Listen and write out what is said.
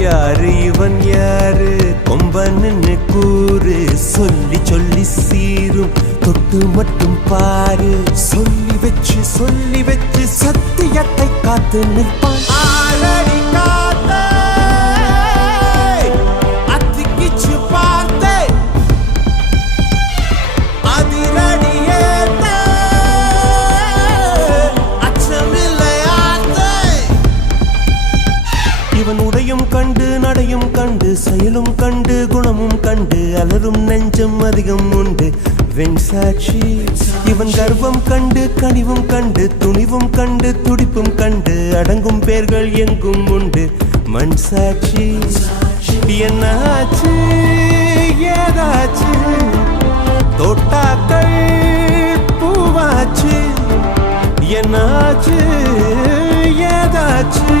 யாரு இவன் யாரு கொம்பன்னு கூறு சொல்லி சொல்லி சீரும் தொட்டு மட்டும் பாரு சொல்லி வச்சு சத்தியத்தை காத்து நிற்பான் ஆளடி காத்தே அத்திக்கிச்சு பார்த்தே அதிரடி ஏத்தே அச்சமில்லை ஆத்தே இவன் உடையும் கண்டு நடையும் கண்டு செயலும் கண்டு குணமும் கண்டு அலரும் நெஞ்சம் அதிகம் உண்டு வெண்சாட்சி இவன் கர்வம் கண்டு கனிவும் கண்டு துணிவும் கண்டு துடிப்பும் கண்டு அடங்கும் பேர்கள் எங்கும் உண்டு மண் சாட்சி என்னாச்சு ஏதாச்சு தோட்டாக்கள் பூவாச்சு என்னாச்சு ஏதாச்சு